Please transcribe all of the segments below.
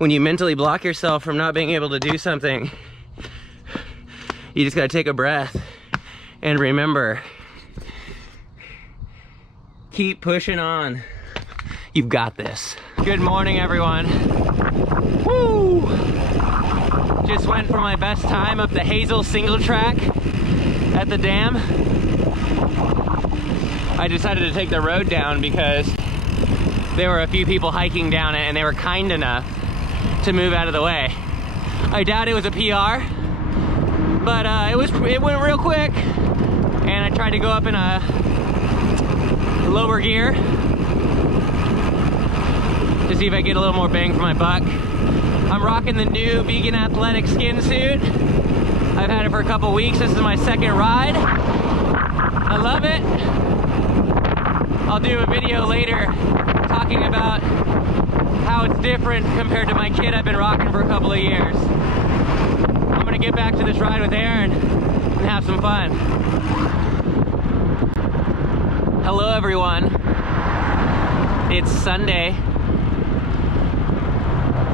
when you mentally block yourself from not being able to do something, you just gotta take a breath and remember, keep pushing on. You've got this. Good morning, everyone. Woo! Just went for my best time up the Hazel single track at the dam. I decided to take the road down because there were a few people hiking down it and they were kind enough to move out of the way. I doubt it was a PR, but it went real quick, and I tried to go up in a lower gear to see if I get a little more bang for my buck. I'm rocking the new Vegan Athletic skin suit. I've had it for a couple weeks. This is my second ride. I love it. I'll do a video later talking about how it's different compared to my kit I've been rocking for a couple of years. I'm gonna get back to this ride with Aaron and have some fun. Hello, everyone. It's Sunday.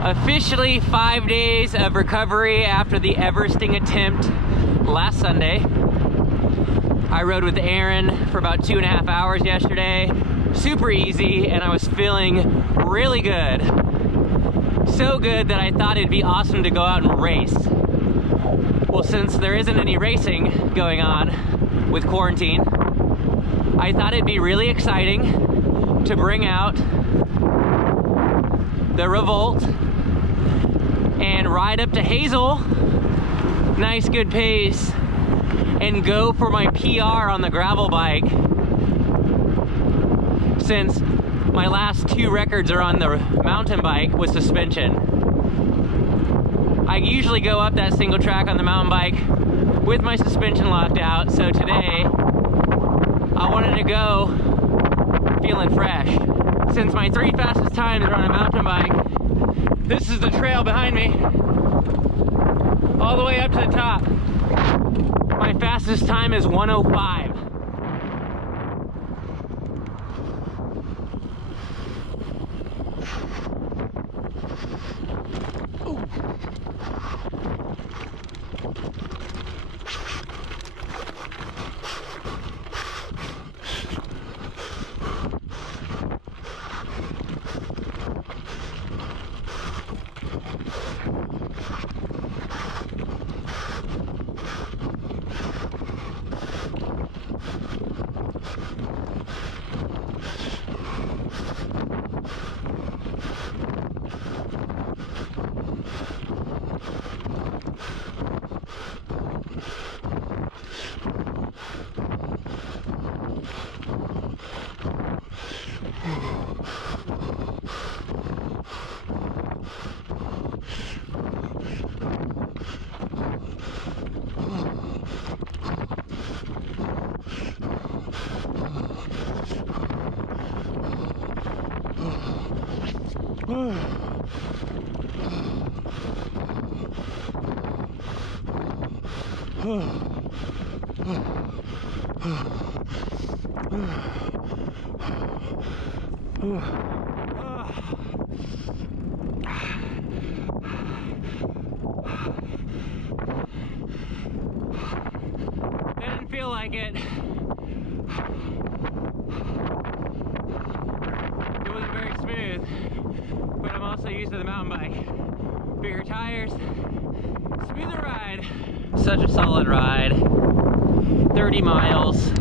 Officially 5 days of recovery after the Everesting attempt last Sunday. I rode with Aaron for about 2.5 hours yesterday. Super easy, and I was feeling really good. So good that I thought it'd be awesome to go out and race. Well, since there isn't any racing going on with quarantine, I thought it'd be really exciting to bring out the Revolt and ride up to Hazel, nice good pace, and go for my PR on the gravel bike, since my last 2 records are on the mountain bike with suspension. I usually go up that single track on the mountain bike with my suspension locked out, so today I wanted to go feeling fresh. Since my 3 fastest times are on a mountain bike, this is the trail behind me, all the way up to the top. My fastest time is 1:05. Didn't feel like it. It wasn't very smooth, but I'm also used to the mountain bike. Bigger tires, smoother ride. Such a solid ride. 30 miles.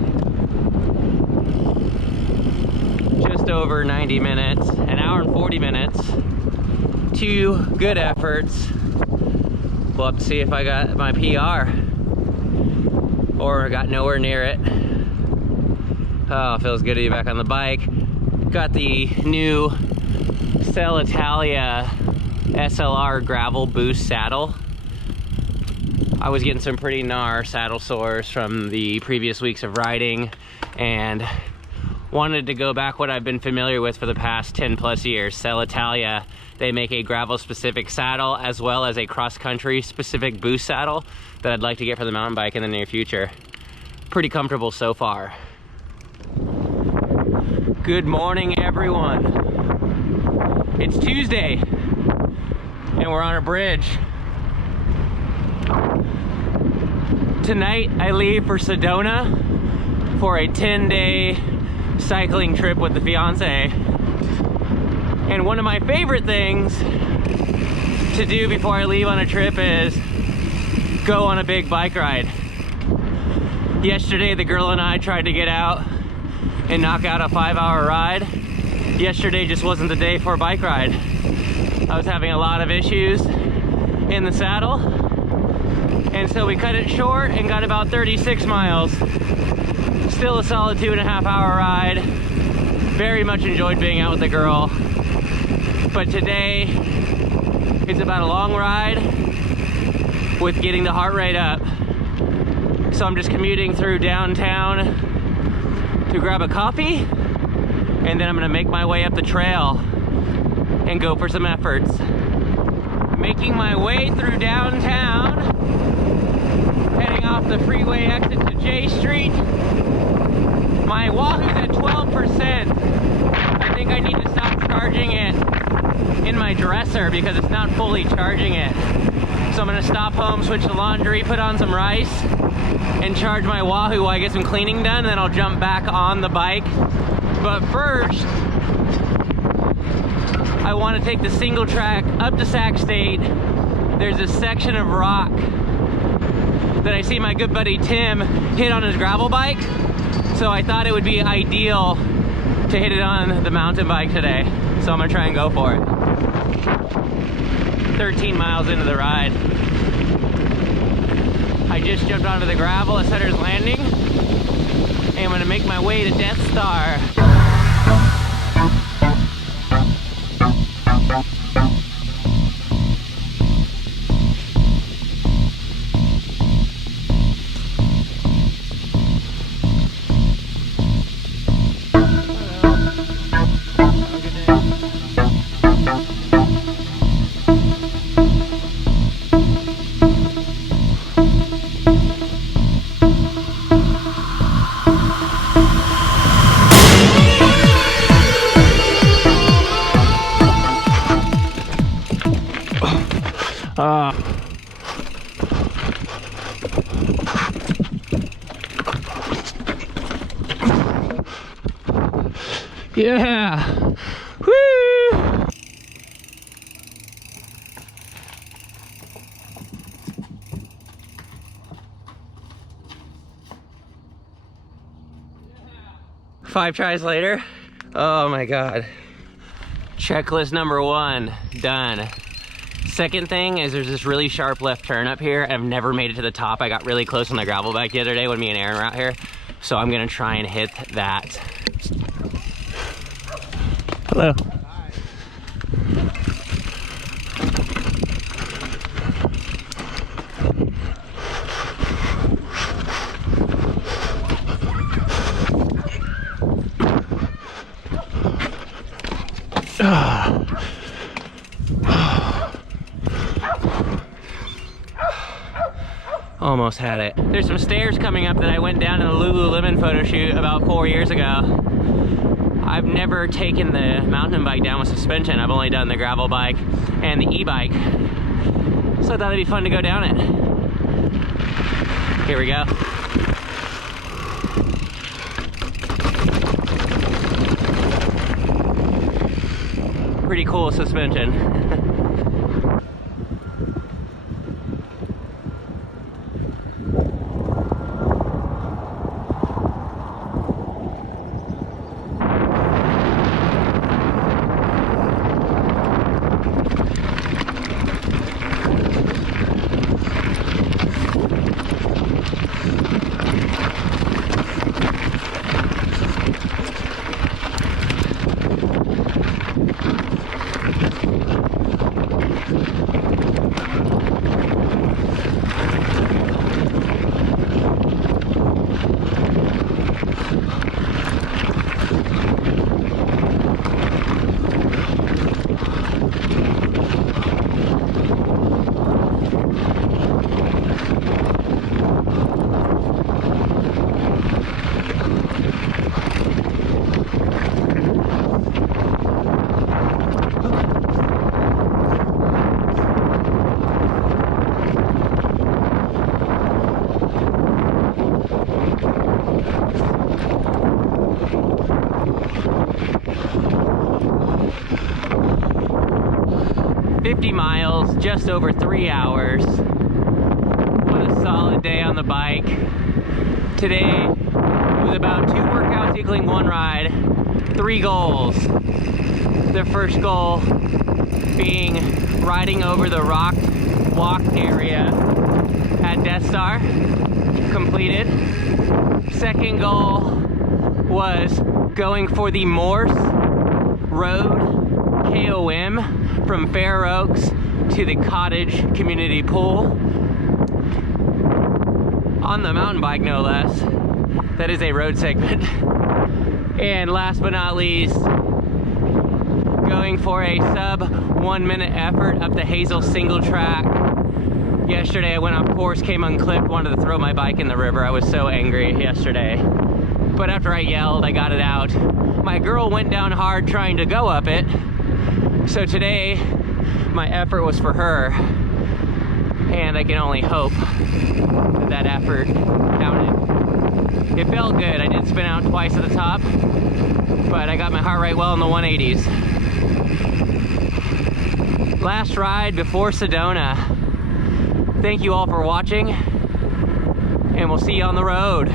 Just over 90 minutes, an hour and 40 minutes. 2 good efforts. We'll have to see if I got my PR or got nowhere near it. Oh, feels good to be back on the bike. Got the new Cell Italia SLR gravel boost saddle. I was getting some pretty gnar saddle sores from the previous weeks of riding and wanted to go back what I've been familiar with for the past 10 plus years. Cell Italia, they make a gravel specific saddle as well as a cross country specific boost saddle that I'd like to get for the mountain bike in the near future. Pretty comfortable so far. Good morning, everyone. It's Tuesday. and we're on a bridge. Tonight I leave for Sedona for a 10-day cycling trip with the fiance. And one of my favorite things to do before I leave on a trip is go on a big bike ride. Yesterday the girl and I tried to get out and knock out a 5-hour ride. Yesterday just wasn't the day for a bike ride. I was having a lot of issues in the saddle, and so we cut it short and got about 36 miles. Still a solid 2.5-hour ride. Very much enjoyed being out with the girl. But today it's about a long ride with getting the heart rate up. So I'm just commuting through downtown to grab a coffee, and then I'm gonna make my way up the trail and go for some efforts. Making my way through downtown, heading off the freeway exit to J Street. My Wahoo's at 12%. I think I need to stop charging it in my dresser because it's not fully charging it. So I'm gonna stop home, switch the laundry, put on some rice, and charge my Wahoo while I get some cleaning done, and then I'll jump back on the bike. But first, I want to take the single track up to Sac State. There's a section of rock that I see my good buddy Tim hit on his gravel bike. So I thought it would be ideal to hit it on the mountain bike today. So I'm gonna try and go for it. 13 miles into the ride. I just jumped onto the gravel at Sutter's Landing, and I'm gonna make my way to Death Star. Yeah! Woo! Five tries later. Oh my God. Checklist number 1, done. Second thing is there's this really sharp left turn up here. I've never made it to the top. I got really close on the gravel bike the other day when me and Aaron were out here. So I'm gonna try and hit that. Hello. Almost had it. There's some stairs coming up that I went down in the Lululemon photo shoot about 4 years ago. I've never taken the mountain bike down with suspension. I've only done the gravel bike and the e-bike. So I thought it'd be fun to go down it. Here we go. Pretty cool suspension. 50 miles, just over 3 hours. What a solid day on the bike. Today was about 2 workouts equaling 1 ride, 3 goals. The first goal being riding over the rock walk area at Death Star, completed. Second goal was going for the Morse Road KOM from Fair Oaks to the Cottage Community Pool. On the mountain bike, no less. That is a road segment. And last but not least, going for a sub 1 minute effort up the Hazel single track. Yesterday I went off course, came unclipped, wanted to throw my bike in the river. I was so angry yesterday. But after I yelled, I got it out. My girl went down hard trying to go up it. So today, my effort was for her. And I can only hope that that effort counted. It felt good. I did spin out twice at the top, but I got my heart rate well in the 180s. Last ride before Sedona. Thank you all for watching, and we'll see you on the road.